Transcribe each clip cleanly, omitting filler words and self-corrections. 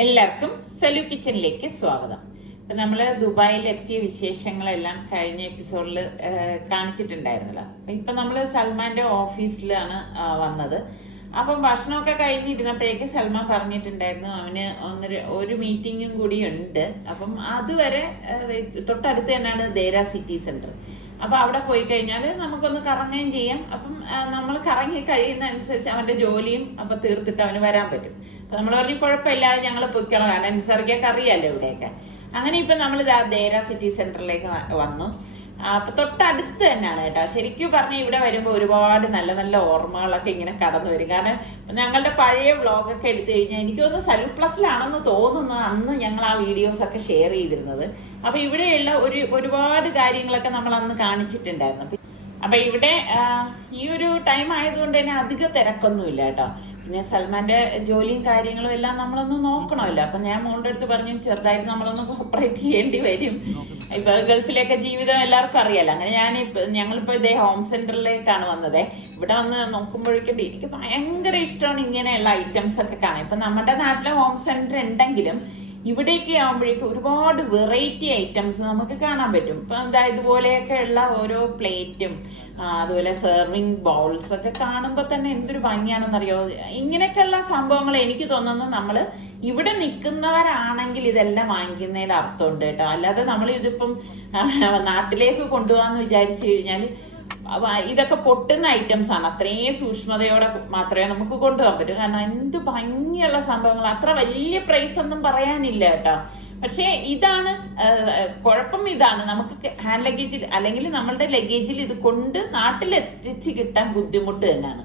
എല്ലാവർക്കും സലു കിച്ചണിലേക്ക് സ്വാഗതം. ഇപ്പൊ നമ്മള് ദുബായിലെത്തിയ വിശേഷങ്ങളെല്ലാം കഴിഞ്ഞ എപ്പിസോഡിൽ കാണിച്ചിട്ടുണ്ടായിരുന്നല്ലോ. ഇപ്പൊ നമ്മള് സൽമാന്റെ ഓഫീസിലാണ് വന്നത്. അപ്പം ഭക്ഷണമൊക്കെ കഴിഞ്ഞിരുന്നപ്പോഴേക്ക് സൽമാൻ പറഞ്ഞിട്ടുണ്ടായിരുന്നു അവന് ഒരു മീറ്റിങ്ങും കൂടി ഉണ്ട്. അപ്പം അതുവരെ തൊട്ടടുത്ത് തന്നെയാണ് ദേര സിറ്റി സെന്റർ. അപ്പൊ അവിടെ പോയി കഴിഞ്ഞാൽ നമുക്കൊന്ന് കറങ്ങുകയും ചെയ്യാം. അപ്പം നമ്മൾ കറങ്ങി കഴിയുന്ന അനുസരിച്ച് അവന്റെ ജോലിയും അപ്പൊ തീർത്തിട്ട് അവന് വരാൻ പറ്റും. അപ്പൊ നമ്മൾ പറഞ്ഞു കുഴപ്പമില്ലാതെ ഞങ്ങൾ പൊയ്ക്കോളാം, കാരണം നിസർഗൊക്കെ അറിയാലോ ഇവിടെയൊക്കെ. അങ്ങനെ ഇപ്പൊ നമ്മൾ ദേര സിറ്റി സെന്ററിലേക്ക് വന്നു. അപ്പൊ തൊട്ടടുത്ത് തന്നെയാണ് കേട്ടോ. ശരിക്കും പറഞ്ഞാൽ ഇവിടെ വരുമ്പോ ഒരുപാട് നല്ല നല്ല ഓർമ്മകളൊക്കെ ഇങ്ങനെ കടന്നു വരും. കാരണം ഞങ്ങളുടെ പഴയ വ്ളോഗൊക്കെ എടുത്തു കഴിഞ്ഞാൽ എനിക്ക് തോന്നുന്നു സലു പ്ലസിലാണെന്ന് തോന്നുന്നു അന്ന് ഞങ്ങൾ ആ വീഡിയോസ് ഒക്കെ ഷെയർ ചെയ്തിരുന്നത്. അപ്പൊ ഇവിടെയുള്ള ഒരുപാട് കാര്യങ്ങളൊക്കെ നമ്മൾ അന്ന് കാണിച്ചിട്ടുണ്ടായിരുന്നു. അപ്പൊ ഇവിടെ ഈ ഒരു ടൈം ആയതുകൊണ്ട് തന്നെ അധിക തിരക്കൊന്നുമില്ല കേട്ടോ. പിന്നെ സൽമാന്റെ ജോലിയും കാര്യങ്ങളും എല്ലാം നമ്മളൊന്ന് നോക്കണമല്ലോ. അപ്പൊ ഞാൻ മോളുടെ അടുത്ത് പറഞ്ഞു ചെറുതായിട്ട് നമ്മളൊന്ന് കോപ്പറേറ്റ് ചെയ്യേണ്ടി വരും. ഇപ്പൊ ഗൾഫിലേക്ക് ജീവിതം എല്ലാവർക്കും അറിയാലോ. അങ്ങനെ ഞങ്ങളിപ്പോ ഇതേ ഹോം സെന്ററിലേക്കാണ് വന്നത്. ഇവിടെ വന്ന് നോക്കുമ്പോഴേക്കും എനിക്ക് ഭയങ്കര ഇഷ്ടമാണ് ഇങ്ങനെയുള്ള ഐറ്റംസ് ഒക്കെ കാണാൻ. ഇപ്പൊ നമ്മുടെ നാട്ടിലെ ഹോം സെന്റർ ഉണ്ടെങ്കിലും ഇവിടേക്ക് ആകുമ്പോഴേക്കും ഒരുപാട് വെറൈറ്റി ഐറ്റംസ് നമുക്ക് കാണാൻ പറ്റും. ഇപ്പൊ എന്താ ഇതുപോലെയൊക്കെ ഉള്ള ഓരോ പ്ലേറ്റും അതുപോലെ സെർവിങ് ബൗൾസ് ഒക്കെ കാണുമ്പോൾ തന്നെ എന്തൊരു ഭംഗിയാണെന്നറിയോ. ഇങ്ങനെയൊക്കെയുള്ള സംഭവങ്ങൾ എനിക്ക് തോന്നുന്നു നമ്മള് ഇവിടെ നിൽക്കുന്നവരാണെങ്കിൽ ഇതെല്ലാം വാങ്ങിക്കുന്നതിൽ അർത്ഥമുണ്ട് കേട്ടോ. അല്ലാതെ നമ്മൾ ഇതിപ്പം നാട്ടിലേക്ക് കൊണ്ടുപോകാന്ന് വിചാരിച്ചു കഴിഞ്ഞാൽ ഇതൊക്കെ പൊട്ടുന്ന ഐറ്റംസ് ആണ്. അത്രയും സൂക്ഷ്മതയോടെ മാത്രമേ നമുക്ക് കൊണ്ടുപോകാൻ പറ്റൂ. കാരണം എന്ത് ഭംഗിയുള്ള സംഭവങ്ങൾ, അത്ര വലിയ പ്രൈസ് ഒന്നും പറയാനില്ല കേട്ടോ. പക്ഷെ ഇതാണ് കുഴപ്പം. ഇതാണ് നമുക്ക് ഹാൻഡ് ലഗേജിൽ അല്ലെങ്കിൽ നമ്മളുടെ ലഗേജിൽ ഇത് കൊണ്ട് നാട്ടിലെത്തിച്ച് കിട്ടാൻ ബുദ്ധിമുട്ട് തന്നെയാണ്.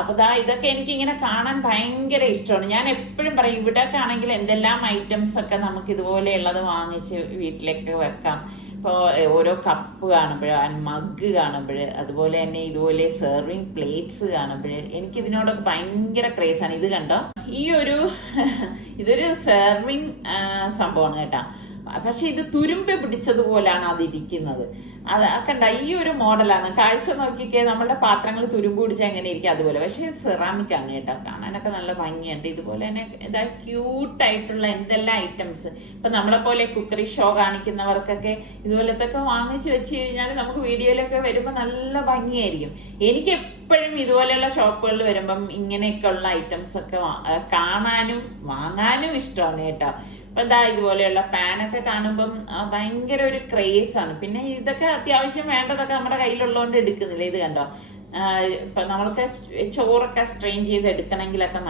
അപ്പൊ ഇതൊക്കെ എനിക്ക് ഇങ്ങനെ കാണാൻ ഭയങ്കര ഇഷ്ടമാണ്. ഞാൻ എപ്പോഴും പറയും ഇവിടെയൊക്കെ ആണെങ്കിൽ എന്തെല്ലാം ഐറ്റംസ് ഒക്കെ നമുക്ക് ഇതുപോലെയുള്ളത് വാങ്ങിച്ച് വീട്ടിലേക്ക് വെക്കാം. ഇപ്പോൾ ഓരോ കപ്പ് കാണുമ്പോൾ, മഗ് കാണുമ്പോൾ, അതുപോലെ തന്നെ ഇതുപോലെ സെർവിങ് പ്ലേറ്റ്സ് കാണുമ്പോൾ എനിക്ക് ഇതിനോടൊക്കെ ഭയങ്കര ക്രേസാണ്. ഇത് കണ്ടോ, ഇതൊരു സെർവിങ് സംഭവമാണ് കേട്ടോ. പക്ഷെ ഇത് തുരുമ്പ് പിടിച്ചതുപോലാണ് അതിരിക്കുന്നത്. അത് കണ്ട ഈ ഒരു മോഡലാണ്. കാഴ്ച നോക്കിക്കേ നമ്മളുടെ പാത്രങ്ങൾ തുരുമ്പ് പിടിച്ചാൽ എങ്ങനെ ഇരിക്കും അതുപോലെ. പക്ഷെ സെറാമിക് ആണ് കേട്ടോ, കാണാനൊക്കെ നല്ല ഭംഗിയുണ്ട്. ഇതുപോലെ തന്നെ ഇതാ ക്യൂട്ടായിട്ടുള്ള എന്തെല്ലാം ഐറ്റംസ്. ഇപ്പൊ നമ്മളെ പോലെ കുക്കറി ഷോ കാണിക്കുന്നവർക്കൊക്കെ ഇതുപോലത്തെ വാങ്ങിച്ചു വെച്ച് കഴിഞ്ഞാൽ നമുക്ക് വീഡിയോയിലൊക്കെ വരുമ്പോൾ നല്ല ഭംഗിയായിരിക്കും. എനിക്ക് എപ്പോഴും ഇതുപോലെയുള്ള ഷോപ്പുകളിൽ വരുമ്പം ഇങ്ങനെയൊക്കെയുള്ള ഐറ്റംസ് ഒക്കെ കാണാനും വാങ്ങാനും ഇഷ്ടമാണ് കേട്ടോ. അപ്പൊ ഇതുപോലെയുള്ള പാനൊക്കെ കാണുമ്പം ഭയങ്കര ഒരു ക്രേസ് ആണ്. പിന്നെ ഇതൊക്കെ അത്യാവശ്യം വേണ്ടതൊക്കെ നമ്മുടെ കയ്യിലുള്ളതുകൊണ്ട് എടുക്കുന്നില്ല. ഇത് കണ്ടോ, ഇപ്പൊ നമ്മൾക്ക് ചോറൊക്കെ സ്ട്രെയിൻ ചെയ്ത് എടുക്കണമെങ്കിലൊക്കെ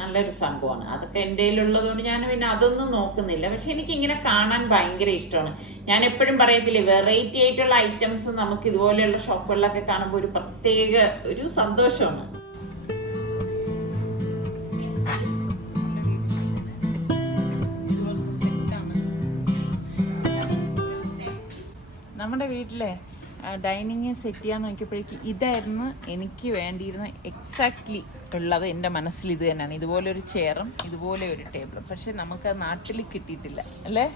നല്ലൊരു സംഭവമാണ്. അതൊക്കെ എൻ്റെ കയ്യിലുള്ളത് കൊണ്ട് ഞാൻ പിന്നെ അതൊന്നും നോക്കുന്നില്ല. പക്ഷെ എനിക്ക് ഇങ്ങനെ കാണാൻ ഭയങ്കര ഇഷ്ടമാണ്. ഞാൻ എപ്പോഴും പറയത്തില്ലേ, വെറൈറ്റി ആയിട്ടുള്ള ഐറ്റംസ് നമുക്ക് ഇതുപോലെയുള്ള ഷോപ്പുകളിലൊക്കെ കാണുമ്പോൾ ഒരു പ്രത്യേക ഒരു സന്തോഷമാണ്. നമ്മുടെ വീട്ടിലെ ഡൈനിങ് സെറ്റ് ചെയ്യാൻ നോക്കിയപ്പോഴേക്ക് ഇതായിരുന്നു എനിക്ക് വേണ്ടിയിരുന്ന എക്സാക്ട്ലി ഉള്ളത്. എൻ്റെ മനസ്സിൽ ഇത് തന്നെയാണ്. ഇതുപോലെ ഒരു ചെയറും ഇതുപോലെ ഒരു ടേബിളും. പക്ഷെ നമുക്ക് നാട്ടിൽ കിട്ടിയിട്ടില്ല അല്ലേ.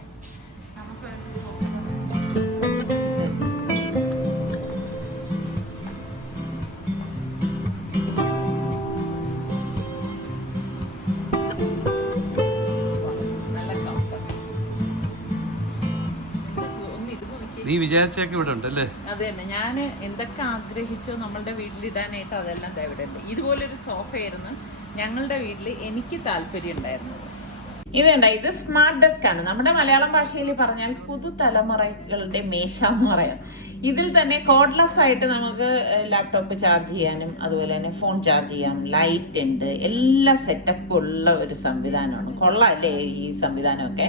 നീ വിചാരിച്ചൊക്കെ ഇവിടെ ഉണ്ടല്ലേ? അത് തന്നെ, ഞാൻ എന്തൊക്കെ ആഗ്രഹിച്ചോ നമ്മളുടെ വീട്ടിലിടാനായിട്ട് അതെല്ലാം ഇവിടെ ഉണ്ട്. ഇതുപോലൊരു സോഫയായിരുന്നു ഞങ്ങളുടെ വീട്ടിൽ എനിക്ക് താല്പര്യം ഉണ്ടായിരുന്നത്. ഇത് സ്മാർട്ട് ഡെസ്ക് ആണ്. നമ്മുടെ മലയാളം ഭാഷയിൽ പറഞ്ഞാൽ പുതുതലമുറകളുടെ മേശ എന്ന് പറയാം. ഇതിൽ തന്നെ കോഡ്ലെസ് ആയിട്ട് നമുക്ക് ലാപ്ടോപ്പ് ചാർജ് ചെയ്യാനും അതുപോലെ തന്നെ ഫോൺ ചാർജ് ചെയ്യാം. ലൈറ്റ് ഉണ്ട്, എല്ലാ സെറ്റപ്പും ഉള്ള ഒരു സംവിധാനമാണ്. കൊള്ളാല്ലേ ഈ സംവിധാനമൊക്കെ.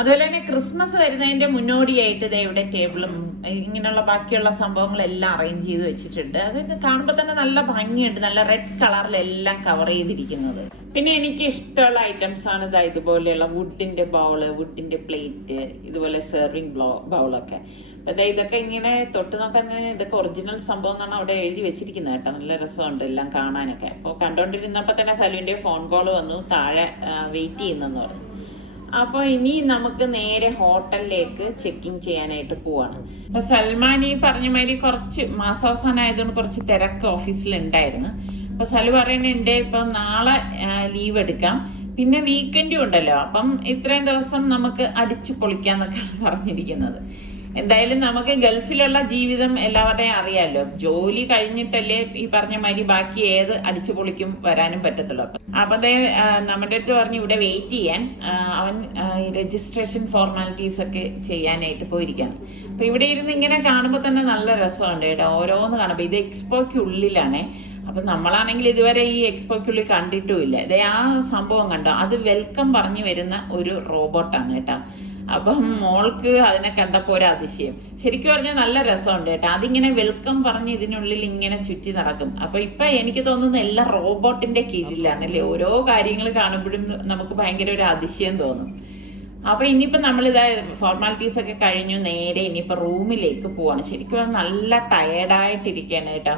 അതുപോലെ തന്നെ ക്രിസ്മസ് വരുന്നതിന്റെ മുന്നോടിയായിട്ട് ഇവിടെ ടേബിളും ഇങ്ങനെയുള്ള ബാക്കിയുള്ള സംഭവങ്ങളെല്ലാം അറേഞ്ച് ചെയ്ത് വെച്ചിട്ടുണ്ട്. അത് കാണുമ്പോൾ തന്നെ നല്ല ഭംഗിയുണ്ട്. നല്ല റെഡ് കളറിലെല്ലാം കവർ ചെയ്തിരിക്കുന്നത്. പിന്നെ എനിക്ക് ഇഷ്ടമുള്ള ഐറ്റംസ് ആണ് ഇതുപോലെയുള്ള വുഡിന്റെ ബൗള്, വുഡിന്റെ പ്ലേറ്റ്, ഇതുപോലെ സെർവിങ് ബൗളൊക്കെ. അപ്പൊ ഇതൊക്കെ ഇങ്ങനെ തൊട്ട് നോക്കാൻ ഇതൊക്കെ ഒറിജിനൽ സംഭവം എന്നാണ് അവിടെ എഴുതി വെച്ചിരിക്കുന്നത് കേട്ടോ. നല്ല രസമുണ്ട് എല്ലാം കാണാനൊക്കെ. അപ്പോൾ കണ്ടോണ്ടിരുന്നപ്പോ തന്നെ സലുവിന്റെ ഫോൺ കോൾ വന്നു, താഴെ വെയിറ്റ് ചെയ്യുന്നെന്ന് പറഞ്ഞു. അപ്പൊ ഇനി നമുക്ക് നേരെ ഹോട്ടലിലേക്ക് ചെക്കിങ് ചെയ്യാനായിട്ട് പോവാണ്. അപ്പൊ സൽമാൻ ഈ പറഞ്ഞ മാതിരി കുറച്ച് മാസാവസാനം ആയതുകൊണ്ട് കുറച്ച് തിരക്ക് ഓഫീസിൽ ഉണ്ടായിരുന്നു. അപ്പൊ സലു പറയുന്നുണ്ട് ഇപ്പൊ നാളെ ലീവ് എടുക്കാം, പിന്നെ വീക്കെൻഡും ഉണ്ടല്ലോ. അപ്പം ഇത്രയും ദിവസം നമുക്ക് അടിച്ചു പൊളിക്കാന്നൊക്കെയാണ് പറഞ്ഞിരിക്കുന്നത്. എന്തായാലും നമുക്ക് ഗൾഫിലുള്ള ജീവിതം എല്ലാവരുടെയും അറിയാമല്ലോ. ജോലി കഴിഞ്ഞിട്ടല്ലേ ഈ പറഞ്ഞ മാതിരി ബാക്കി ഏത് അടിച്ചു പൊളിക്കും വരാനും പറ്റത്തുള്ളൂ. അപ്പൊ നമ്മുടെ അടുത്ത് പറഞ്ഞു ഇവിടെ വെയിറ്റ് ചെയ്യാൻ. അവൻ രജിസ്ട്രേഷൻ ഫോർമാലിറ്റീസ് ഒക്കെ ചെയ്യാനായിട്ട് പോയിരിക്കാണ്. അപ്പൊ ഇവിടെ ഇരുന്ന് ഇങ്ങനെ കാണുമ്പോൾ തന്നെ നല്ല രസമുണ്ട് കേട്ടോ. ഓരോന്ന് കാണുമ്പോൾ ഇത് എക്സ്പോയ്ക്ക് ഉള്ളിലാണേ. അപ്പൊ നമ്മളാണെങ്കിൽ ഇതുവരെ ഈ എക്സ്പോയ്ക്കുള്ളിൽ കണ്ടിട്ടുമില്ല. ഇതേ ആ സംഭവം കണ്ടോ, അത് വെൽക്കം പറഞ്ഞു വരുന്ന ഒരു റോബോട്ടാണ് കേട്ടോ. അപ്പം മോൾക്ക് അതിനെ കണ്ടപ്പോ ഒരു അതിശയം. ശരിക്കും പറഞ്ഞാൽ നല്ല രസമുണ്ട് കേട്ടോ. അതിങ്ങനെ വെൽക്കം പറഞ്ഞ് ഇതിനുള്ളിൽ ഇങ്ങനെ ചുറ്റി നടക്കും. അപ്പൊ ഇപ്പൊ എനിക്ക് തോന്നുന്നു എല്ലാം റോബോട്ടിന്റെ കീഴിലാണ് അല്ലേ. ഓരോ കാര്യങ്ങൾ കാണുമ്പോഴും നമുക്ക് ഭയങ്കര ഒരു അതിശയം തോന്നും. അപ്പൊ ഇനിയിപ്പോ നമ്മളിതാ ഫോർമാലിറ്റീസ് ഒക്കെ കഴിഞ്ഞു, നേരെ ഇനിയിപ്പോ റൂമിലേക്ക് പോവാണ്. ശരിക്കും നല്ല ടയേർഡായിട്ടിരിക്കുകയാണ് കേട്ടോ.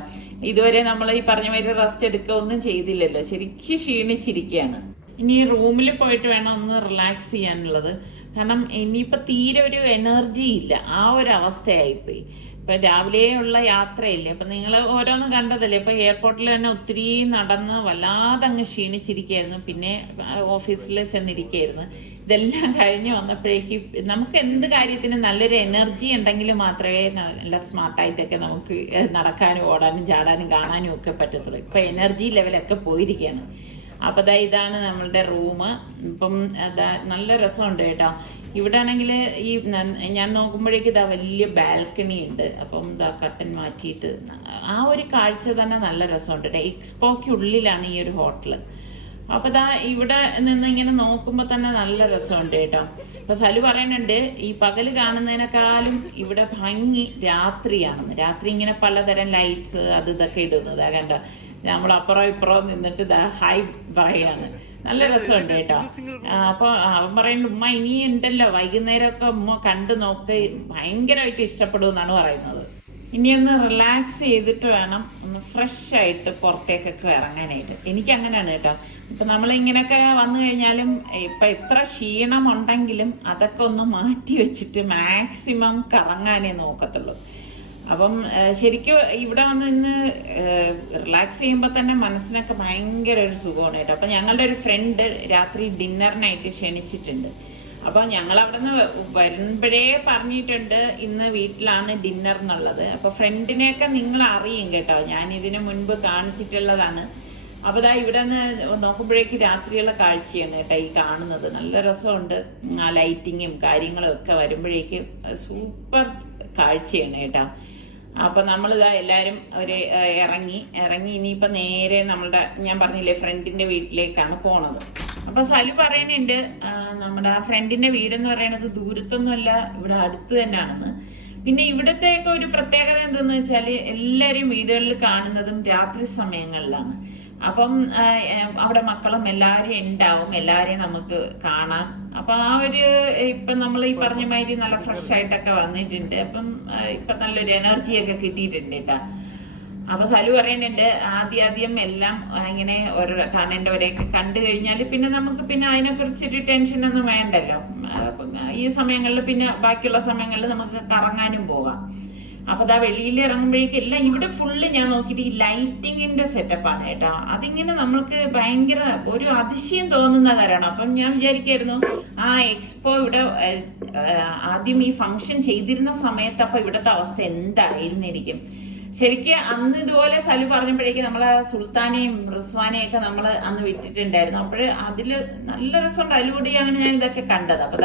ഇതുവരെ നമ്മൾ ഈ പറഞ്ഞ മാതിരി റെസ്റ്റ് എടുക്കുക ഒന്നും ചെയ്തില്ലല്ലോ, ശരിക്കും ക്ഷീണിച്ചിരിക്കുകയാണ്. ഇനി റൂമിൽ പോയിട്ട് വേണം ഒന്ന് റിലാക്സ് ചെയ്യാനുള്ളത്. കാരണം ഇനിയിപ്പോ തീരെ ഒരു എനർജി ഇല്ല, ആ ഒരു അവസ്ഥയായിപ്പോയി. ഇപ്പൊ രാവിലെ ഉള്ള യാത്രയില്ലേ, അപ്പൊ നിങ്ങൾ ഓരോന്നും കണ്ടതല്ലേ. ഇപ്പൊ എയർപോർട്ടിൽ തന്നെ ഒത്തിരി നടന്ന് വല്ലാതെ അങ്ങ് ക്ഷീണിച്ചിരിക്കുകയായിരുന്നു. പിന്നെ ഓഫീസിൽ ചെന്നിരിക്കുകയായിരുന്നു. ഇതെല്ലാം കഴിഞ്ഞ് വന്നപ്പോഴേക്ക് നമുക്ക് എന്ത് കാര്യത്തിനും നല്ലൊരു എനർജി ഉണ്ടെങ്കിൽ മാത്രമേ നല്ല സ്മാർട്ടായിട്ടൊക്കെ നമുക്ക് നടക്കാനും ഓടാനും ചാടാനും കാണാനും ഒക്കെ പറ്റത്തുള്ളൂ. ഇപ്പൊ എനർജി ലെവലൊക്കെ പോയിരിക്കുകയാണ്. അപ്പൊ ഇതാണ് നമ്മളുടെ റൂം. ഇപ്പം നല്ല രസമുണ്ട് കേട്ടോ. ഇവിടെ ആണെങ്കിൽ ഈ ഞാൻ നോക്കുമ്പോഴേക്ക് വലിയ ബാൽക്കണി ഉണ്ട്. അപ്പം കർട്ടൻ മാറ്റിയിട്ട് ആ ഒരു കാഴ്ച തന്നെ നല്ല രസമുണ്ട് കേട്ടോ. എക്സ്പോയ്ക്ക് ഉള്ളിലാണ് ഈ ഒരു ഹോട്ടല്. അപ്പൊ ഇവിടെ നിന്ന് ഇങ്ങനെ നോക്കുമ്പോ തന്നെ നല്ല രസമുണ്ട് കേട്ടോ. അപ്പൊ സലു പറയുന്നുണ്ട് ഈ പകല് കാണുന്നതിനേക്കാളും ഇവിടെ ഭംഗി രാത്രിയാണെന്ന്. രാത്രി ഇങ്ങനെ പലതരം ലൈറ്റ്സ് അത് ഇതൊക്കെ ഇടുന്നത് കണ്ടോ. നമ്മൾ അപ്പുറം ഇപ്പുറം നിന്നിട്ട് ഹായ് പറയാണ്. നല്ല രസമുണ്ട് കേട്ടോ. അപ്പൊ അവൻ പറയുന്നുണ്ട് ഉമ്മ ഇനി ഉണ്ടല്ലോ വൈകുന്നേരമൊക്കെ ഉമ്മ കണ്ടു നോക്ക്, ഭയങ്കരമായിട്ട് ഇഷ്ടപ്പെടും എന്നാണ് പറയുന്നത്. ഇനി ഒന്ന് റിലാക്സ് ചെയ്തിട്ട് വേണം ഒന്ന് ഫ്രഷ് ആയിട്ട് പുറത്തേക്കൊക്കെ ഇറങ്ങാനായിട്ട്. എനിക്ക് അങ്ങനെയാണ് കേട്ടോ. ഇപ്പൊ നമ്മളിങ്ങനെയൊക്കെ വന്നു കഴിഞ്ഞാലും ഇപ്പൊ എത്ര ക്ഷീണം ഉണ്ടെങ്കിലും അതൊക്കെ ഒന്ന് മാറ്റി വെച്ചിട്ട് മാക്സിമം കറങ്ങാനേ നോക്കത്തുള്ളൂ. അപ്പം ശരിക്കും ഇവിടെ വന്ന് ഇന്ന് റിലാക്സ് ചെയ്യുമ്പോൾ തന്നെ മനസ്സിനൊക്കെ ഭയങ്കര ഒരു സുഖമാണ് കേട്ടോ. അപ്പൊ ഞങ്ങളുടെ ഒരു ഫ്രണ്ട് രാത്രി ഡിന്നറിനായിട്ട് ക്ഷണിച്ചിട്ടുണ്ട്. അപ്പൊ ഞങ്ങൾ അവിടെ നിന്ന് വരുമ്പോഴേ പറഞ്ഞിട്ടുണ്ട് ഇന്ന് വീട്ടിലാണ് ഡിന്നർ എന്നുള്ളത്. അപ്പൊ ഫ്രണ്ടിനെയൊക്കെ നിങ്ങൾ അറിയും കേട്ടോ, ഞാൻ ഇതിനു മുൻപ് കാണിച്ചിട്ടുള്ളതാണ്. അപ്പൊ ഇവിടെ നിന്ന് നോക്കുമ്പോഴേക്ക് രാത്രിയുള്ള കാഴ്ചയാണ് കേട്ടോ ഈ കാണുന്നത്. നല്ല രസമുണ്ട്. ആ ലൈറ്റിങ്ങും കാര്യങ്ങളും ഒക്കെ വരുമ്പോഴേക്ക് സൂപ്പർ കാഴ്ചയാണ് കേട്ടോ. അപ്പൊ നമ്മളിതാ എല്ലാരും ഇറങ്ങി ഇനിയിപ്പൊ നേരെ നമ്മളുടെ ഞാൻ പറഞ്ഞില്ലേ ഫ്രണ്ടിന്റെ വീട്ടിലേക്കാണ് പോണത്. അപ്പൊ സലു പറയുന്നുണ്ട് നമ്മുടെ ഫ്രണ്ടിന്റെ വീടെന്ന് പറയുന്നത് ദൂരത്തൊന്നുമല്ല, ഇവിടെ അടുത്ത് തന്നെയാണെന്ന്. പിന്നെ ഇവിടത്തെയൊക്കെ ഒരു പ്രത്യേകത എന്തെന്ന് വെച്ചാല് എല്ലാരും വീടുകളിൽ കാണുന്നതും രാത്രി സമയങ്ങളിലാണ്. അപ്പം അവിടെ മക്കളും എല്ലാരും ഉണ്ടാവും, എല്ലാരെയും നമുക്ക് കാണാം. അപ്പൊ ആ ഒരു ഇപ്പൊ നമ്മൾ ഈ പറഞ്ഞ മാതിരി നല്ല ഫ്രഷ് ആയിട്ടൊക്കെ വന്നിട്ടുണ്ട്. അപ്പം ഇപ്പൊ നല്ലൊരു എനർജിയൊക്കെ കിട്ടിയിട്ടുണ്ട് കേട്ടാ. അപ്പൊ സലു പറയുന്നുണ്ട് ആദ്യം എല്ലാം ഇങ്ങനെ കാണേണ്ടവരെയൊക്കെ കണ്ടു കഴിഞ്ഞാൽ പിന്നെ നമുക്ക് പിന്നെ അതിനെ കുറിച്ചൊരു ടെൻഷനൊന്നും വേണ്ടല്ലോ. ഈ സമയങ്ങളിൽ പിന്നെ ബാക്കിയുള്ള സമയങ്ങളിൽ നമുക്ക് കറങ്ങാനും പോകാം. അപ്പൊ വെളിയിൽ ഇറങ്ങുമ്പോഴേക്കും എല്ലാം ഇവിടെ ഫുള്ള് ഞാൻ നോക്കിയിട്ട് ഈ ലൈറ്റിങ്ങിന്റെ സെറ്റപ്പാണ് കേട്ടോ. അതിങ്ങനെ നമ്മൾക്ക് ഭയങ്കര ഒരു അതിശയം തോന്നുന്ന തരാണ്. അപ്പം ഞാൻ വിചാരിക്കായിരുന്നു ആ എക്സ്പോ ഇവിടെ ആദ്യം ഈ ഫംഗ്ഷൻ ചെയ്തിരുന്ന സമയത്ത് അപ്പൊ ഇവിടുത്തെ അവസ്ഥ എന്തായിരുന്നിരിക്കും. ശരിക്കും അന്ന് ഇതുപോലെ സലു പറഞ്ഞപ്പോഴേക്ക് നമ്മളെ സുൽത്താനെയും റിസ്വാനെയും ഒക്കെ നമ്മൾ അന്ന് വിട്ടിട്ടുണ്ടായിരുന്നു. അപ്പോഴ് അതില് നല്ല രസമുണ്ട്. അതിലൂടെയാണ് ഞാൻ ഇതൊക്കെ കണ്ടത്. അപ്പൊ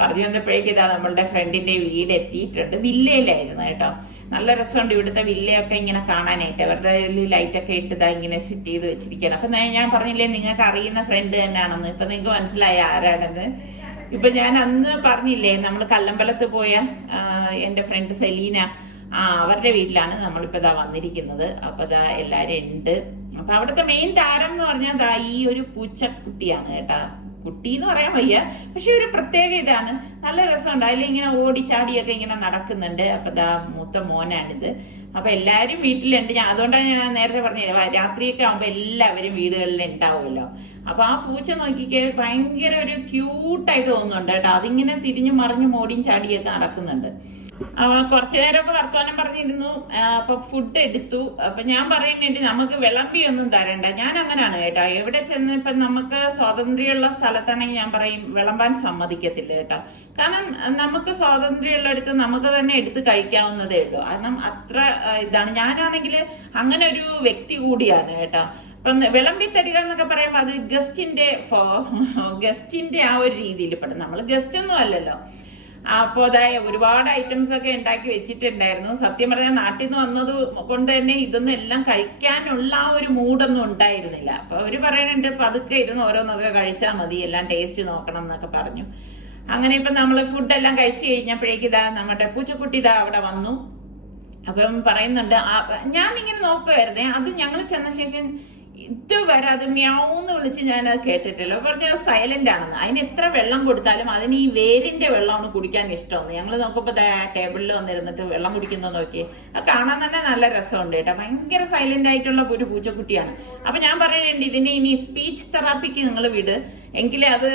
പറഞ്ഞു വന്നപ്പോഴേക്ക് നമ്മളുടെ ഫ്രണ്ടിന്റെ വീട് എത്തിയിട്ടുണ്ട്. വില്ലയിലായിരുന്നു കേട്ടോ. നല്ല രസമുണ്ട് ഇവിടുത്തെ വില്ലയൊക്കെ ഇങ്ങനെ കാണാനായിട്ട്. അവരുടെ ലൈറ്റൊക്കെ ഇട്ട് ഇങ്ങനെ സെറ്റ് ചെയ്ത് വെച്ചിരിക്കുകയാണ്. അപ്പൊ ഞാൻ പറഞ്ഞില്ലേ നിങ്ങൾക്ക് അറിയുന്ന ഫ്രണ്ട് തന്നെയാണെന്ന്. ഇപ്പൊ നിങ്ങൾക്ക് മനസ്സിലായ ആരാണെന്ന്. ഇപ്പൊ ഞാൻ അന്ന് പറഞ്ഞില്ലേ നമ്മൾ കല്ലമ്പലത്ത് പോയ എന്റെ ഫ്രണ്ട് സെലീന, അവരുടെ വീട്ടിലാണ് നമ്മളിപ്പോ വന്നിരിക്കുന്നത്. അപ്പൊ എല്ലാരും ഉണ്ട്. അപ്പൊ അവിടുത്തെ മെയിൻ താരം എന്ന് പറഞ്ഞാൽ ഈ ഒരു പൂച്ചക്കുട്ടിയാണ് കേട്ടാ. കുട്ടി എന്ന് പറയാൻ വയ്യ, പക്ഷെ ഒരു പ്രത്യേക ഇതാണ്. നല്ല രസമുണ്ട്. അതിലിങ്ങനെ ഓടിച്ചാടിയൊക്കെ ഇങ്ങനെ നടക്കുന്നുണ്ട്. അപ്പൊ മൂത്ത മോനാണിത്. അപ്പൊ എല്ലാരും വീട്ടിലുണ്ട്. അതുകൊണ്ടാണ് ഞാൻ നേരത്തെ പറഞ്ഞില്ല രാത്രിയൊക്കെ ആവുമ്പോ എല്ലാവരും വീടുകളിൽ ഉണ്ടാവുമല്ലോ. അപ്പൊ ആ പൂച്ച നോക്കിക്കേ ഭയങ്കര ഒരു ക്യൂട്ടായിട്ട് തോന്നുന്നുണ്ട് കേട്ടോ. അതിങ്ങനെ തിരിഞ്ഞു മറിഞ്ഞു മോടിയും ചാടിയൊക്കെ നടക്കുന്നുണ്ട്. കുറച്ചു നേരമൊക്കെ വർത്തമാനം പറഞ്ഞിരുന്നു. അപ്പൊ ഫുഡ് എടുത്തു. അപ്പൊ ഞാൻ പറയുന്നുണ്ട് നമുക്ക് വിളമ്പിയൊന്നും തരണ്ട. ഞാൻ അങ്ങനെയാണ് കേട്ടോ. എവിടെ ചെന്ന് ഇപ്പൊ നമുക്ക് സ്വാതന്ത്ര്യമുള്ള സ്ഥലത്താണെങ്കിൽ ഞാൻ പറയും വിളമ്പാൻ സമ്മതിക്കത്തില്ല കേട്ടോ. കാരണം നമുക്ക് സ്വാതന്ത്ര്യമുള്ളടുത്ത് നമുക്ക് തന്നെ എടുത്ത് കഴിക്കാവുന്നതേ ഉള്ളൂ. കാരണം അത്ര ഇതാണ്. ഞാനാണെങ്കിൽ അങ്ങനെ ഒരു വ്യക്തി കൂടിയാണ് കേട്ടോ. അപ്പം വിളമ്പി തരിക എന്നൊക്കെ പറയുമ്പോൾ അത് ഗസ്റ്റിന്റെ ആ ഒരു രീതിയിൽ പെടും. നമ്മൾ ഗസ്റ്റ് ഒന്നും അല്ലല്ലോ. അപ്പൊ അതായത് ഒരുപാട് ഐറ്റംസ് ഒക്കെ ഉണ്ടാക്കി വെച്ചിട്ടുണ്ടായിരുന്നു. സത്യം പറഞ്ഞാൽ നാട്ടിൽ നിന്ന് വന്നത് കൊണ്ട് തന്നെ ഇതൊന്നും എല്ലാം കഴിക്കാനുള്ള ആ ഒരു മൂഡൊന്നും ഉണ്ടായിരുന്നില്ല. അപ്പൊ അവര് പറയുന്നുണ്ട് പതുക്കെ ഇരുന്ന് ഓരോന്നൊക്കെ കഴിച്ചാൽ മതി, എല്ലാം ടേസ്റ്റ് നോക്കണം എന്നൊക്കെ പറഞ്ഞു. അങ്ങനെ ഇപ്പൊ നമ്മള് ഫുഡെല്ലാം കഴിച്ചു കഴിഞ്ഞപ്പോഴേക്ക് ഇതാ നമ്മുടെ പൂച്ചക്കുട്ടി ഇതാ അവിടെ വന്നു. അപ്പം പറയുന്നുണ്ട്, ഞാൻ ഇങ്ങനെ നോക്കുമായിരുന്നേ, അത് ഞങ്ങൾ ചെന്ന ശേഷം ഇതുവരെ അത് മ്യാവൂന്ന് വിളിച്ച് ഞാനത് കേട്ടിട്ടില്ല. പറഞ്ഞത് സൈലന്റ് ആണെന്ന്. അതിന് എത്ര വെള്ളം കൊടുത്താലും അതിന് ഈ വേരിന്റെ വെള്ളമാണ് കുടിക്കാൻ ഇഷ്ടമെന്ന്. ഞങ്ങൾ നോക്കുമ്പോ ടേബിളിൽ വന്നിരുന്നിട്ട് വെള്ളം കുടിക്കുന്നത് നോക്കി. അത് കാണാൻ തന്നെ നല്ല രസമുണ്ട് കേട്ടോ. ഭയങ്കര സൈലന്റ് ആയിട്ടുള്ള ഒരു പൂച്ചക്കുട്ടിയാണ്. അപ്പൊ ഞാൻ പറയുന്നുണ്ട് ഇതിന് ഇനി സ്പീച്ച് തെറാപ്പിക്ക് നിങ്ങൾ വിട്, എങ്കിലേ അത്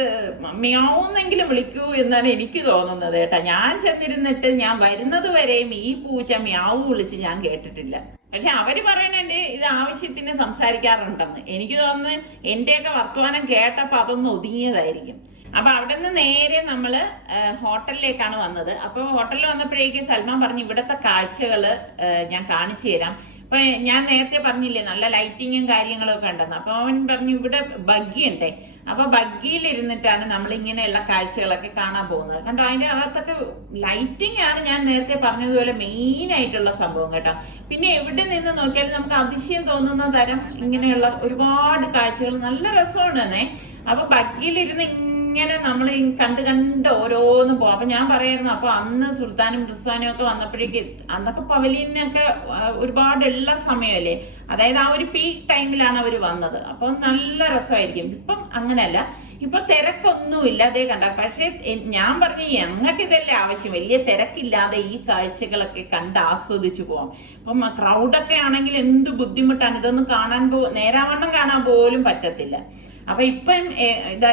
മ്യാവൂന്നെങ്കിലും വിളിക്കൂ എന്നാണ് എനിക്ക് തോന്നുന്നത് കേട്ടോ. ഞാൻ ചെന്നിരുന്നിട്ട് ഞാൻ വരുന്നത് വരെയും ഈ പൂച്ച മ്യാവൂ വിളിച്ച് ഞാൻ കേട്ടിട്ടില്ല. പക്ഷെ അവര് പറയുന്നുണ്ട് ഇത് ആവശ്യത്തിന് സംസാരിക്കാറുണ്ടെന്ന്. എനിക്ക് തോന്നുന്നു എന്റെയൊക്കെ വർത്തമാനം കേട്ടപ്പോ അതൊന്ന് ഒതുങ്ങിയതായിരിക്കും. അപ്പൊ അവിടെ നിന്ന് നേരെ നമ്മള് ഹോട്ടലിലേക്കാണ് വന്നത്. അപ്പൊ ഹോട്ടലിൽ വന്നപ്പോഴേക്കും സൽമാൻ പറഞ്ഞു ഇവിടത്തെ കാഴ്ചകള് ഞാൻ കാണിച്ചു തരാം. അപ്പൊ ഞാൻ നേരത്തെ പറഞ്ഞില്ലേ നല്ല ലൈറ്റിങ്ങും കാര്യങ്ങളും ഒക്കെ ഉണ്ടെന്ന്. അപ്പൊ അവൻ പറഞ്ഞു ഇവിടെ ബഗ്ഗി ഉണ്ടേ. അപ്പൊ ബഗ്ഗിയിൽ ഇരുന്നിട്ടാണ് നമ്മൾ ഇങ്ങനെയുള്ള കാഴ്ചകളൊക്കെ കാണാൻ പോകുന്നത്. കണ്ടോ, അതിന്റെ അകത്തൊക്കെ ലൈറ്റിംഗ് ആണ് ഞാൻ നേരത്തെ പറഞ്ഞതുപോലെ മെയിൻ ആയിട്ടുള്ള സംഭവം കേട്ടോ. പിന്നെ എവിടെ നിന്ന് നോക്കിയാലും നമുക്ക് അതിശയം തോന്നുന്ന തരം ഇങ്ങനെയുള്ള ഒരുപാട് കാഴ്ചകൾ നല്ല രസമുണ്ടെന്നേ. അപ്പൊ ബഗ്ഗിയിലിരുന്ന് ഇങ്ങനെ നമ്മൾ കണ്ട് ഓരോന്നും പോകും. അപ്പൊ ഞാൻ പറയായിരുന്നു, അപ്പൊ അന്ന് സുൽത്താനും റിസ്വാനും ഒക്കെ വന്നപ്പോഴേക്ക് അന്നൊക്കെ പവലിയനൊക്കെ ഒരുപാടുള്ള സമയമല്ലേ, അതായത് ആ ഒരു പീക്ക് ടൈമിലാണ് അവര് വന്നത്. അപ്പൊ നല്ല രസമായിരിക്കും. ഇപ്പം അങ്ങനെയല്ല, ഇപ്പൊ തിരക്കൊന്നുമില്ല. അതേ കണ്ട. പക്ഷെ ഞാൻ പറഞ്ഞു ഞങ്ങൾക്ക് ഇതല്ലേ ആവശ്യം, വലിയ തിരക്കില്ലാതെ ഈ കാഴ്ചകളൊക്കെ കണ്ട് ആസ്വദിച്ചു പോവാം. അപ്പം ക്രൗഡൊക്കെ ആണെങ്കിൽ എന്ത് ബുദ്ധിമുട്ടാണ്, ഇതൊന്നും നേരാവണ്ണം കാണാൻ പോലും പറ്റത്തില്ല. അപ്പൊ ഇപ്പം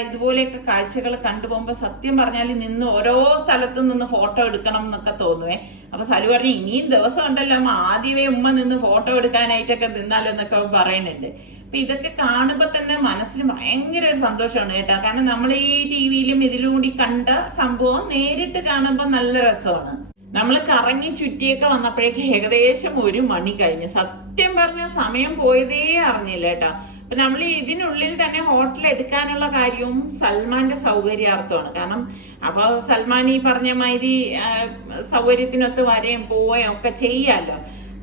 ഇതുപോലെയൊക്കെ കാഴ്ചകൾ കണ്ടുപോകുമ്പോ സത്യം പറഞ്ഞാൽ നിന്ന് ഓരോ സ്ഥലത്തു നിന്ന് ഫോട്ടോ എടുക്കണം എന്നൊക്കെ തോന്നുവേ. അപ്പൊ സലു പറഞ്ഞു ഇനിയും ദിവസം ഉണ്ടല്ലോ അമ്മ, ആദ്യമേ ഉമ്മ നിന്ന് ഫോട്ടോ എടുക്കാനായിട്ടൊക്കെ നിന്നാലോ എന്നൊക്കെ പറയുന്നുണ്ട്. അപ്പൊ ഇതൊക്കെ കാണുമ്പോ തന്നെ മനസ്സിന് ഭയങ്കര ഒരു സന്തോഷമാണ് കേട്ടോ. കാരണം നമ്മൾ ഈ ടിവിയിലും ഇതിലും കൂടി കണ്ട സംഭവം നേരിട്ട് കാണുമ്പോ നല്ല രസമാണ്. നമ്മൾ കറങ്ങി ചുറ്റിയൊക്കെ വന്നപ്പോഴേക്ക് ഏകദേശം 1 മണി കഴിഞ്ഞു. സത്യം പറഞ്ഞ സമയം പോയതേ അറിഞ്ഞില്ല കേട്ടോ. അപ്പൊ നമ്മൾ ഇതിനുള്ളിൽ തന്നെ ഹോട്ടൽ എടുക്കാനുള്ള കാര്യവും സൽമാന്റെ സൗകര്യാർത്ഥമാണ്. കാരണം അപ്പൊ സൽമാൻ ഈ പറഞ്ഞ മാതിരി സൗകര്യത്തിനൊത്ത് വരെയും പോവുകയും ഒക്കെ ചെയ്യാമല്ലോ.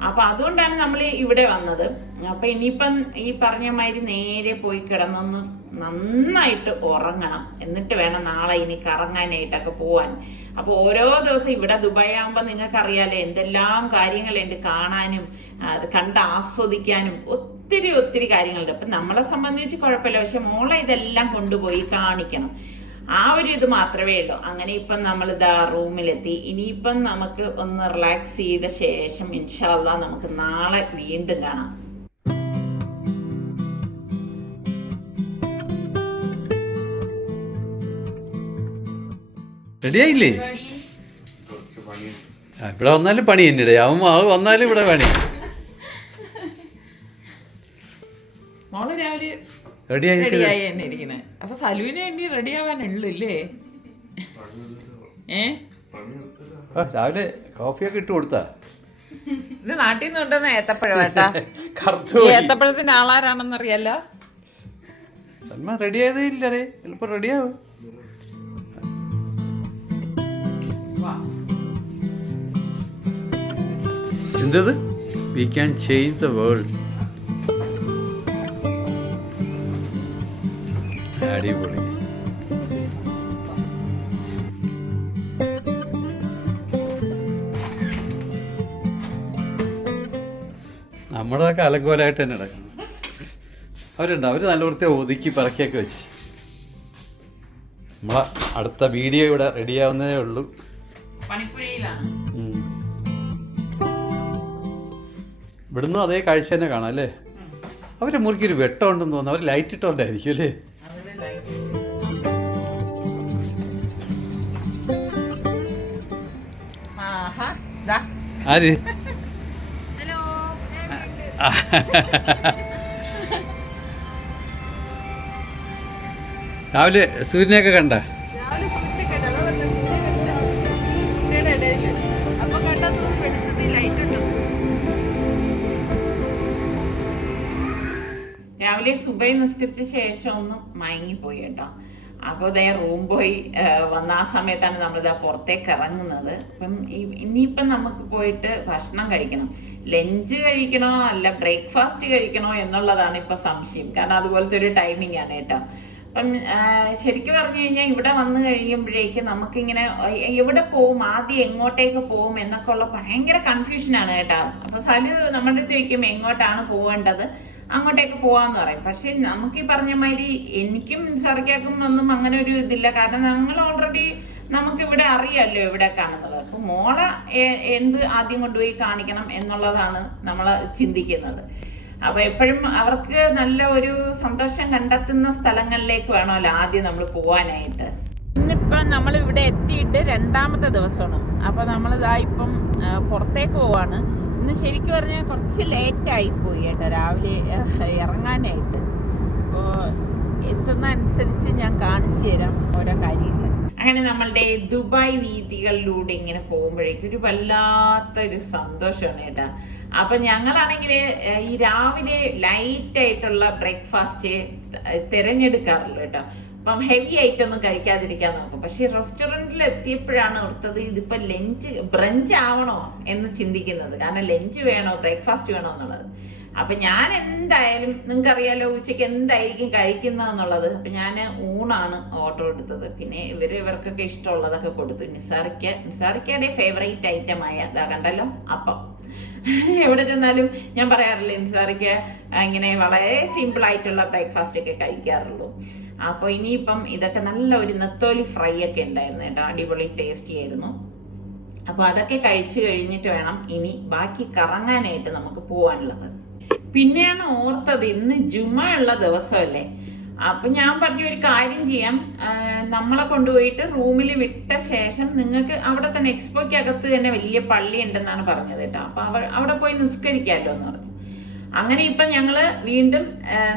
അപ്പൊ അതുകൊണ്ടാണ് നമ്മൾ ഇവിടെ വന്നത്. അപ്പൊ ഇനിയിപ്പം ഈ പറഞ്ഞ മാതിരി നേരെ പോയി കിടന്നൊന്ന് നന്നായിട്ട് ഉറങ്ങണം. എന്നിട്ട് വേണം നാളെ ഇനി കറങ്ങാനായിട്ടൊക്കെ പോവാൻ. അപ്പൊ ഓരോ ദിവസം ഇവിടെ ദുബായ് ആകുമ്പോ നിങ്ങൾക്ക് അറിയാലോ എന്തെല്ലാം കാര്യങ്ങളുണ്ട് കാണാനും അത് കണ്ട് ആസ്വദിക്കാനും. ഒത്തിരി കാര്യങ്ങളുണ്ട്. അപ്പൊ നമ്മളെ സംബന്ധിച്ച് കുഴപ്പമില്ല, പക്ഷെ മോളെ ഇതെല്ലാം കൊണ്ടുപോയി കാണിക്കണം. ആ ഒരു ഇത് മാത്രമേ ഉള്ളൂ. അങ്ങനെ ഇപ്പം നമ്മൾ ഇതാ റൂമിലെത്തി. ഇനിയിപ്പം നമുക്ക് ഒന്ന് റിലാക്സ് ചെയ്ത ശേഷം ഇൻഷാ അല്ലാഹ് നമുക്ക് നാളെ വീണ്ടും കാണാം. റെഡിയായില്ലേ? ഇവിടെ വന്നാലും പണി തന്നെടേ. അവൻ വന്നാലും ഇവിടെ പണി. മോള് രാവിലെ റെഡിയായി തന്നെ ഇരിക്കണേ. അപ്പൊ സലുവിനെ ഇനി റെഡി ആവാനുള്ളല്ലേ? രാവിലെ കോഫിയൊക്കെ ഇട്ട് കൊടുത്താ. ഇത് നാട്ടിൽ നിന്ന് കൊണ്ടുവന്ന ഏത്തപ്പഴം കേട്ടാ. ഏത്തപ്പഴത്തിന്റെ ആളാരാണെന്നറിയാലോ. സൽമാൻ റെഡി ആയതേ ഇല്ലേ? ചിലപ്പോ റെഡിയാവും. എന്തത്? We can change the world. അടിപൊളി. നമ്മുടെ കലങ്കോലായിട്ട് തന്നെ നടക്കണം. അവരുണ്ട്, അവർ നല്ല വൃത്തി ഒതുക്കി പറക്കിയൊക്കെ വെച്ച്. നമ്മളെ അടുത്ത വീഡിയോ ഇവിടെ റെഡിയാവുന്നതേ ഉള്ളൂ. ഇവിടുന്ന് അതേ കാഴ്ച തന്നെ കാണാം അല്ലേ? അവരുടെ മുറിക്കൊരു വെട്ടം ഉണ്ടെന്ന് തോന്നുന്നു. അവർ ലൈറ്റ് ഇട്ടോണ്ടായിരിക്കും അല്ലേ? ആര് രാവിലെ സൂര്യനെയൊക്കെ കണ്ട രാവിലെ സുബൈ നിസ്കരിച്ച ശേഷം ഒന്ന് മയങ്ങിപ്പോയി കേട്ടോ. അപ്പോൾ ഇതേ റൂം പോയി വന്ന ആ സമയത്താണ് നമ്മളിതാ പുറത്തേക്ക് ഇറങ്ങുന്നത്. അപ്പം ഇനിയിപ്പം നമുക്ക് പോയിട്ട് ഭക്ഷണം കഴിക്കണം. ലഞ്ച് കഴിക്കണോ അല്ല ബ്രേക്ക്ഫാസ്റ്റ് കഴിക്കണോ എന്നുള്ളതാണ് ഇപ്പൊ സംശയം. കാരണം അതുപോലത്തെ ഒരു ടൈമിംഗ് ആണ് കേട്ടോ. അപ്പം ശരിക്കും പറഞ്ഞു കഴിഞ്ഞാൽ ഇവിടെ വന്നു കഴിയുമ്പോഴേക്ക് നമുക്കിങ്ങനെ എവിടെ പോവും, ആദ്യം എങ്ങോട്ടേക്ക് പോവും എന്നൊക്കെ ഉള്ള ഭയങ്കര കൺഫ്യൂഷനാണ് കേട്ടോ. അപ്പൊ സലു നമ്മുടെ അടുത്ത് ചോദിക്കും എങ്ങോട്ടാണ് പോവേണ്ടത്, അങ്ങോട്ടേക്ക് പോവാന്ന് പറയും. പക്ഷെ നമുക്ക് ഈ പറഞ്ഞ മാതിരി എനിക്കും നിസാർക്കാക്കും ഒന്നും അങ്ങനെ ഒരു ഇതില്ല. കാരണം ഞങ്ങൾ ഓൾറെഡി നമുക്ക് ഇവിടെ അറിയാമല്ലോ എവിടെ കാണുന്നത്. അപ്പൊ മോളെ എന്ത് ആദ്യം കൊണ്ടുപോയി കാണിക്കണം എന്നുള്ളതാണ് നമ്മൾ ചിന്തിക്കുന്നത്. അപ്പൊ എപ്പോഴും അവർക്ക് നല്ല ഒരു സന്തോഷം കണ്ടെത്തുന്ന സ്ഥലങ്ങളിലേക്ക് വേണമല്ലോ ആദ്യം നമ്മൾ പോവാനായിട്ട്. ഇന്നിപ്പം നമ്മൾ ഇവിടെ എത്തിയിട്ട് 2ാമത്തെ ദിവസമാണ്. അപ്പൊ നമ്മളിതാ ഇപ്പം പുറത്തേക്ക് പോവാണ്. ഇന്ന് ശരിക്കും പറഞ്ഞാൽ കുറച്ച് ലേറ്റായി പോയി കേട്ടോ രാവിലെ ഇറങ്ങാനായിട്ട്. അപ്പോൾ എത്തുന്ന അനുസരിച്ച് ഞാൻ കാണിച്ചു തരാം ഓരോ കാര്യങ്ങൾ. അങ്ങനെ നമ്മളുടെ ദുബായ് വീഥികളിലൂടെ ഇങ്ങനെ പോകുമ്പോഴേക്കും ഒരു വല്ലാത്തൊരു സന്തോഷമാണ് കേട്ടോ. അപ്പൊ ഞങ്ങളാണെങ്കിൽ ഈ രാവിലെ ലൈറ്റ് ആയിട്ടുള്ള ബ്രേക്ക്ഫാസ്റ്റ് തിരഞ്ഞെടുക്കാറുള്ളൂ കേട്ടോ. അപ്പം ഹെവി ആയിട്ടൊന്നും കഴിക്കാതിരിക്കാൻ നോക്കും. പക്ഷെ റെസ്റ്റോറൻറ്റിൽ എത്തിയപ്പോഴാണ് ഓർത്തത് ഇതിപ്പോ ബ്രഞ്ച് ആവണോ എന്ന് ചിന്തിക്കുന്നത്. കാരണം ലഞ്ച് വേണോ ബ്രേക്ക്ഫാസ്റ്റ് വേണോ എന്നുള്ളത്. അപ്പൊ ഞാൻ എന്തായാലും നിങ്ങൾക്കറിയാലോ ഉച്ചയ്ക്ക് എന്തായിരിക്കും കഴിക്കുന്നത് എന്നുള്ളത്. അപ്പൊ ഞാൻ ഊണാണ് ഓർഡർ എടുത്തത്. പിന്നെ ഇവർക്കൊക്കെ ഇഷ്ടമുള്ളതൊക്കെ കൊടുത്തു. നിസാറിക്കയുടെ ഫേവറേറ്റ് ഐറ്റമായ ഇതാ കണ്ടല്ലോ അപ്പം. എവിടെ ചെന്നാലും ഞാൻ പറയാറില്ല നിസാറിക്ക ഇങ്ങനെ വളരെ സിമ്പിൾ ആയിട്ടുള്ള ബ്രേക്ക്ഫാസ്റ്റ് ഒക്കെ കഴിക്കാറുള്ളൂ. അപ്പൊ ഇനിയിപ്പം ഇതൊക്കെ നല്ല ഒരു നെത്തോലി ഫ്രൈ ഒക്കെ ഉണ്ടായിരുന്നു കേട്ടോ. അടിപൊളി ടേസ്റ്റി ആയിരുന്നു. അപ്പൊ അതൊക്കെ കഴിച്ചു കഴിഞ്ഞിട്ട് വേണം ഇനി ബാക്കി കറങ്ങാനായിട്ട് നമുക്ക് പോവാനുള്ളത്. പിന്നെയാണ് ഓർത്തത് ഇന്ന് ജുമ ഉള്ള ദിവസമല്ലേ. അപ്പൊ ഞാൻ പറഞ്ഞു ഒരു കാര്യം ചെയ്യാം, നമ്മളെ കൊണ്ടുപോയിട്ട് റൂമിൽ വിട്ട ശേഷം നിങ്ങൾക്ക് അവിടെ തന്നെ എക്സ്പോയ്ക്കകത്ത് തന്നെ വലിയ പള്ളി ഉണ്ടെന്നാണ് പറഞ്ഞത് കേട്ടോ. അപ്പൊ അവിടെ പോയി നിസ്കരിക്കാമല്ലോ എന്ന് പറഞ്ഞു. അങ്ങനെ ഇപ്പൊ ഞങ്ങള് വീണ്ടും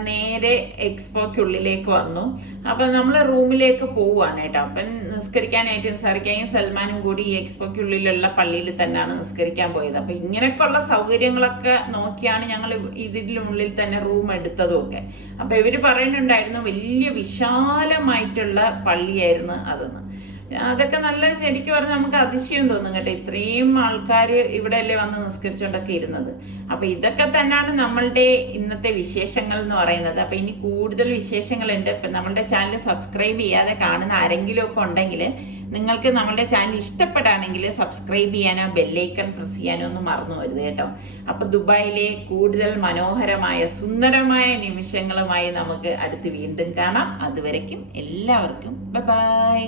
നേരെ എക്സ്പോയ്ക്കുള്ളിലേക്ക് വന്നു. അപ്പൊ നമ്മള് റൂമിലേക്ക് പോവുകയാണ് കേട്ടോ. അപ്പൊ നിസ്കരിക്കാനായിട്ട് നിസ്കരിക്കാനും സൽമാനും കൂടി ഈ എക്സ്പോയ്ക്കുള്ളിലുള്ള പള്ളിയിൽ തന്നെയാണ് നിസ്കരിക്കാൻ പോയത്. അപ്പൊ ഇങ്ങനെയൊക്കെയുള്ള സൗകര്യങ്ങളൊക്കെ നോക്കിയാണ് ഞങ്ങൾ ഇതിനുള്ളിൽ തന്നെ റൂം എടുത്തതും ഒക്കെ. അപ്പൊ ഇവര് പറയുന്നുണ്ടായിരുന്നു വലിയ വിശാലമായിട്ടുള്ള പള്ളിയായിരുന്നു അതെന്ന്. അതൊക്കെ നല്ല ശരിക്കും പറഞ്ഞാൽ നമുക്ക് അതിശയം തോന്നും കേട്ടോ. ഇത്രയും ആൾക്കാർ ഇവിടെ അല്ലേ വന്ന് നിസ്കരിച്ചുകൊണ്ടൊക്കെ ഇരുന്നത്. അപ്പൊ ഇതൊക്കെ തന്നെയാണ് നമ്മളുടെ ഇന്നത്തെ വിശേഷങ്ങൾ എന്ന് പറയുന്നത്. അപ്പൊ ഇനി കൂടുതൽ വിശേഷങ്ങളുണ്ട്. ഇപ്പൊ നമ്മളുടെ ചാനൽ സബ്സ്ക്രൈബ് ചെയ്യാതെ കാണുന്ന ആരെങ്കിലും ഒക്കെ ഉണ്ടെങ്കിൽ നിങ്ങൾക്ക് നമ്മളുടെ ചാനൽ ഇഷ്ടപ്പെടാണെങ്കിൽ സബ്സ്ക്രൈബ് ചെയ്യാനോ ബെല്ലൈക്കൺ പ്രസ് ചെയ്യാനോ ഒന്നും മറന്നു വരുത് കേട്ടോ. അപ്പൊ ദുബായിലെ കൂടുതൽ മനോഹരമായ സുന്ദരമായ നിമിഷങ്ങളുമായി നമുക്ക് അടുത്ത് വീണ്ടും കാണാം. അതുവരയ്ക്കും എല്ലാവർക്കും ബൈ ബൈ.